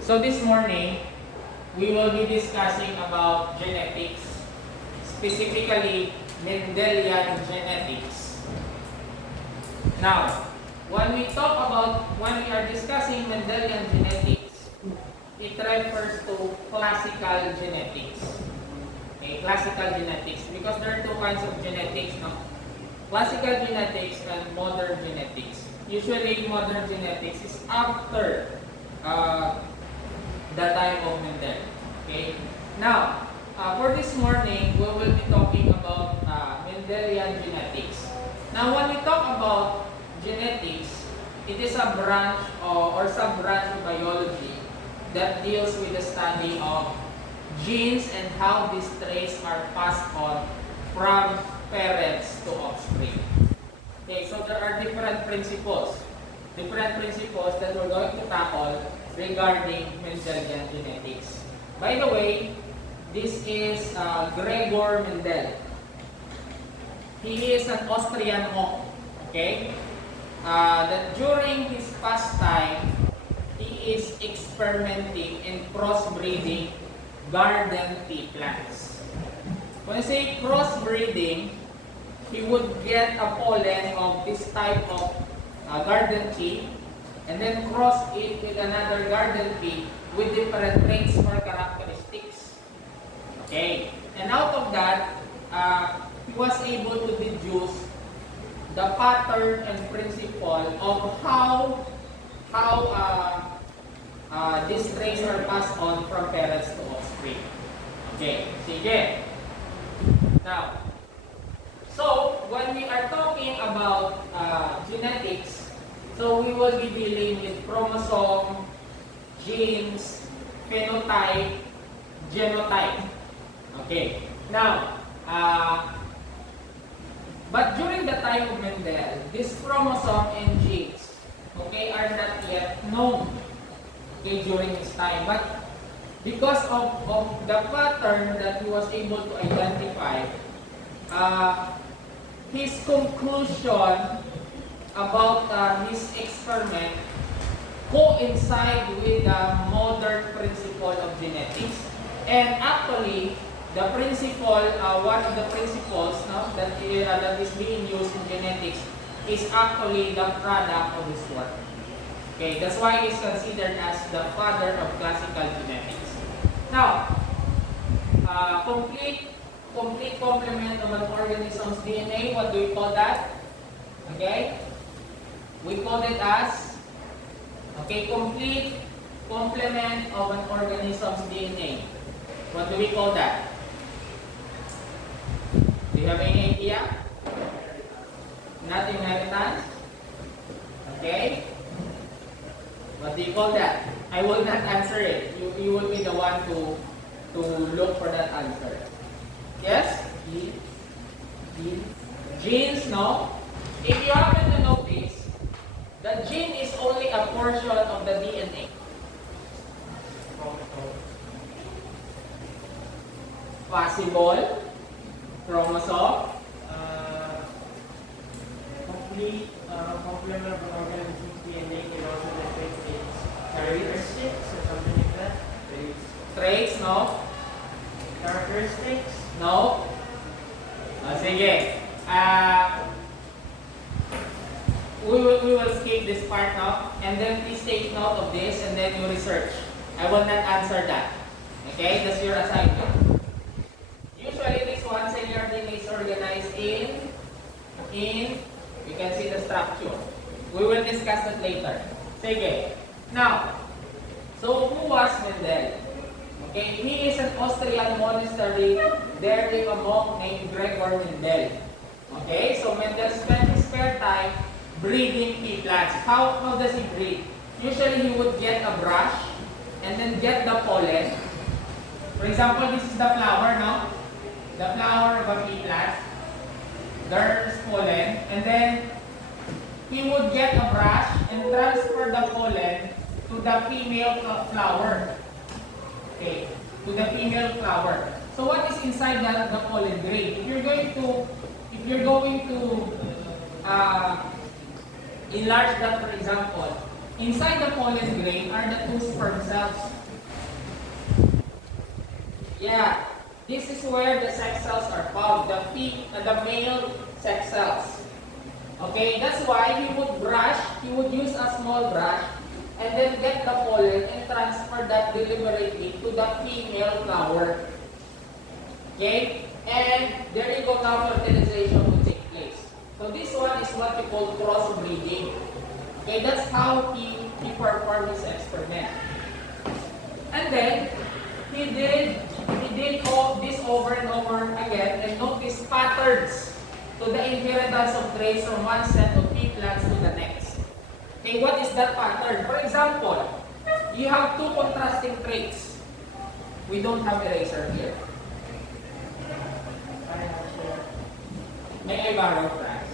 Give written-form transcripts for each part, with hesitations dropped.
So this morning, we will be discussing about genetics, specifically Mendelian genetics. Now, when we are discussing Mendelian genetics, it refers to classical genetics. Okay, classical genetics, because there are two kinds of genetics, no? Classical genetics and modern genetics. Usually, modern genetics is after the time of Mendel. Okay. Now, for this morning, we will be talking about Mendelian genetics. Now, when we talk about genetics, it is a branch or sub-branch of biology that deals with the study of genes and how these traits are passed on from parents to offspring. Okay, so there are different principles that we're going to tackle regarding Mendelian genetics. By the way, this is Gregor Mendel. He is an Austrian monk. Okay, that during his pastime, he is experimenting in crossbreeding garden pea plants. When I say crossbreeding, he would get a pollen of this type of garden pea and then cross it with another garden pea with different traits or characteristics. Okay, and out of that, he was able to deduce the pattern and principle of how these traits are passed on from parents to offspring. Okay, sige. Now, so when we are talking about genetics, so we will be dealing with chromosome, genes, phenotype, genotype. Okay. Now, but during the time of Mendel, this chromosome and genes, okay, are not yet known. Okay, during his time, but because of the pattern that he was able to identify, his conclusion about his experiment coincide with the modern principle of genetics. And actually, the principle, one of the principles that is being used in genetics is actually the product of his work. Okay, that's why he is considered as the father of classical genetics. Now, complete complement of an organism's DNA, what do we call that? Okay? We call it as, okay, complete complement of an organism's DNA. What do we call that? Do you have any idea? Not inheritance? Okay? What do you call that? I will not answer it. You will be the one to look for that answer. Yes? Genes, no? If you happen to notice, the gene is only a portion of the DNA. Possible. Chromosome. Complete complement of an organism's DNA can also affect its characteristics or something like that. Traits, no? Characteristics? No? Sige. We will skip this part now, and then please take note of this, and then you research. I will not answer that. Okay? That's your assignment. Usually, this one, cellular DNA is organized in, you can see the structure. We will discuss that later. Sige. Now, so who was Mendel? Okay, he is an Austrian monastery. There is a monk named Gregor Mendel. Okay, so Mendel spent his spare time breeding pea plants. How does he breed? Usually he would get a brush and then get the pollen. For example, this is the flower, no? The flower of a pea plant. There's pollen, and then he would get a brush and transfer the pollen to the female flower. Okay, to the female flower. So what is inside the pollen grain? If you're going to enlarge that, for example, inside the pollen grain are the two sperm cells. Yeah, this is where the sex cells are found, the male sex cells. Okay, that's why he would use a small brush and then get the pollen and transfer that deliberately to the female flower. Okay, and there you go, now fertilization will take place. So this one is what we call crossbreeding. Okay, that's how he performed his experiment. And then he did all this over and over again and noticed patterns to the inheritance of traits from one set of pea plants to the next. Okay, what is that pattern? For example, you have two contrasting traits. We don't have eraser here. May I borrow, Frank?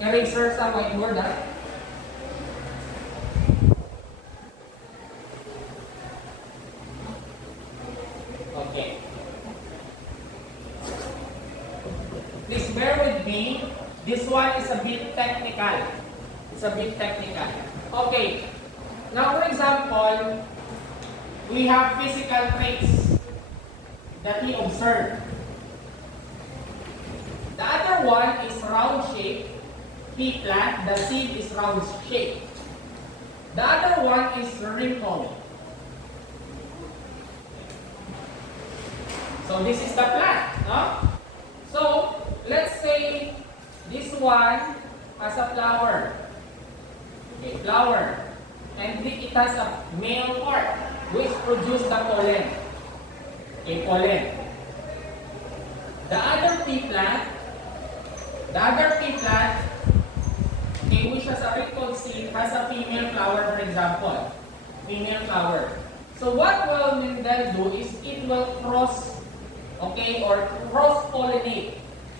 Eraser sa whiteboard, ha? Okay. Please bear with me. This one is a bit technical. It's a bit technical. Okay. Now, for example, we have physical traits that he observed. The other one is round shape. Pea plant, the seed is round shape. The other one is wrinkled. So this is the plant. No? So let's say this one has a flower. Okay, flower. And it has a male part which produces the pollen. Okay, pollen. The other pea plant, okay, which has a wrinkled seed, has a female flower, for example. Female flower. So what will Mendel do is it will cross, okay, or cross-pollinate.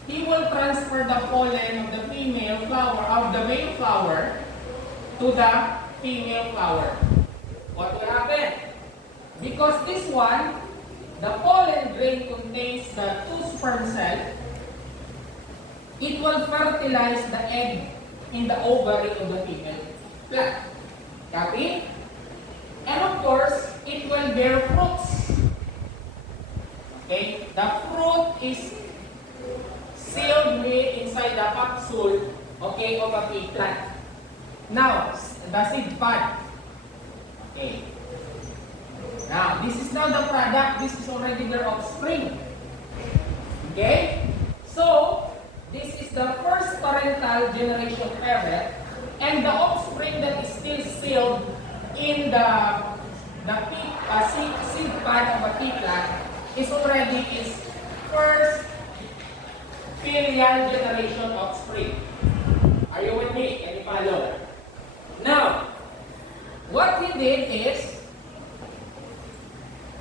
He will transfer the pollen of the female flower, of the male flower, to the female flower. What will happen? Because this one, the pollen grain contains the two sperm cells, it will fertilize the egg in the ovary of the female plant. Copy? And of course, it will bear fruits. Okay? The fruit is sealed inside the capsule, okay, of a pea plant. Now, the seed pod. Okay. Now, this is now the product. This is already their offspring. Okay? So, this is the first parental generation parent, and the offspring that is still sealed in the seed pod of a pea plant is already his first filial generation offspring. Are you with me? Can you follow? Now, what he did is,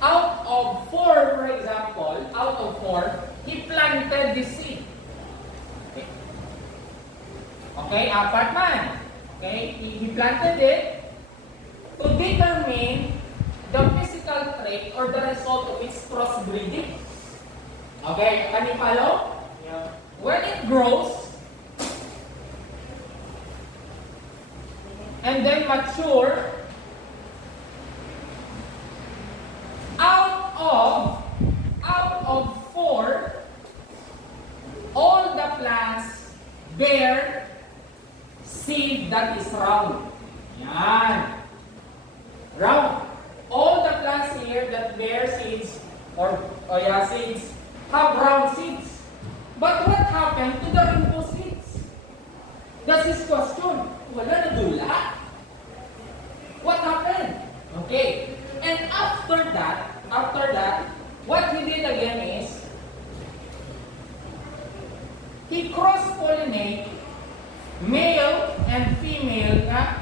out of 4, for example, he planted the seed. Okay, apat man. Okay, he planted it to determine the physical trait or the result of its crossbreeding. Okay, can you follow? Yeah. When it grows and then mature, out of 4, all the plants bear seed that is round. Yan. Round. All the plants here that bear seeds seeds have round seeds. But what happened to the rainbow seeds? That's his question. Wala na dula. What happened? Okay. And after that, what he did again is, he cross-pollinate male and female na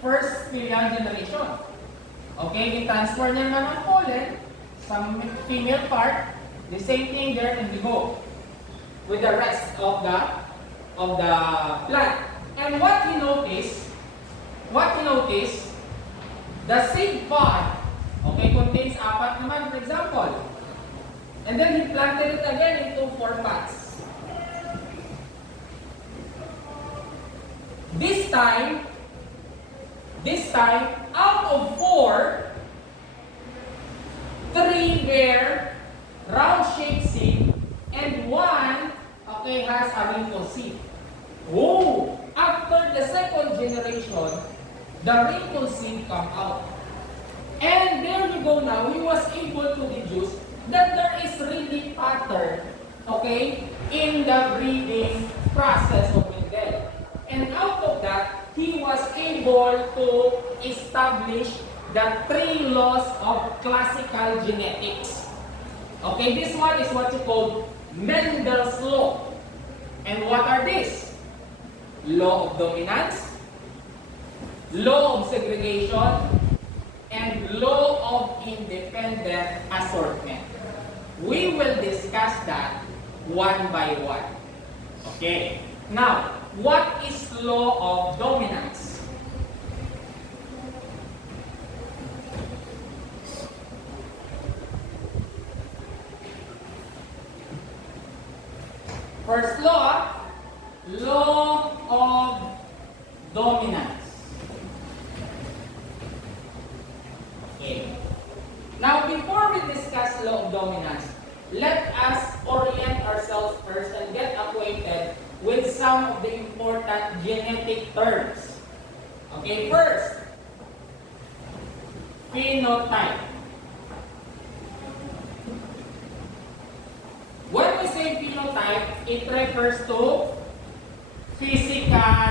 first filial generation. Okay, i-transfer niya naman ang pollen sa female part, the same thing there in the go with the rest of the plant. And what he noticed, the seed pod, okay, contains 4 naman, for example. And then he planted it again into 4 pots. This time, out of 4, 3 were round-shaped seed, and 1, okay, has a wrinkle seed. Oh! After the second generation, the wrinkle seed come out. And there you go now, he was able to deduce that there is really pattern, okay, in the breeding process of Mendel. And out of that, he was able to establish the 3 laws of classical genetics. Okay, this one is what you call Mendel's law. And what are these? Law of dominance, law of segregation, and law of independent assortment. We will discuss that one by one. Okay. Now, what is law of dominance? First law, law of dominance. Okay. Now, before we discuss law of dominance, let us orient ourselves first and get acquainted with some of the important genetic terms. Okay, first, phenotype. When we say phenotype, it refers to physical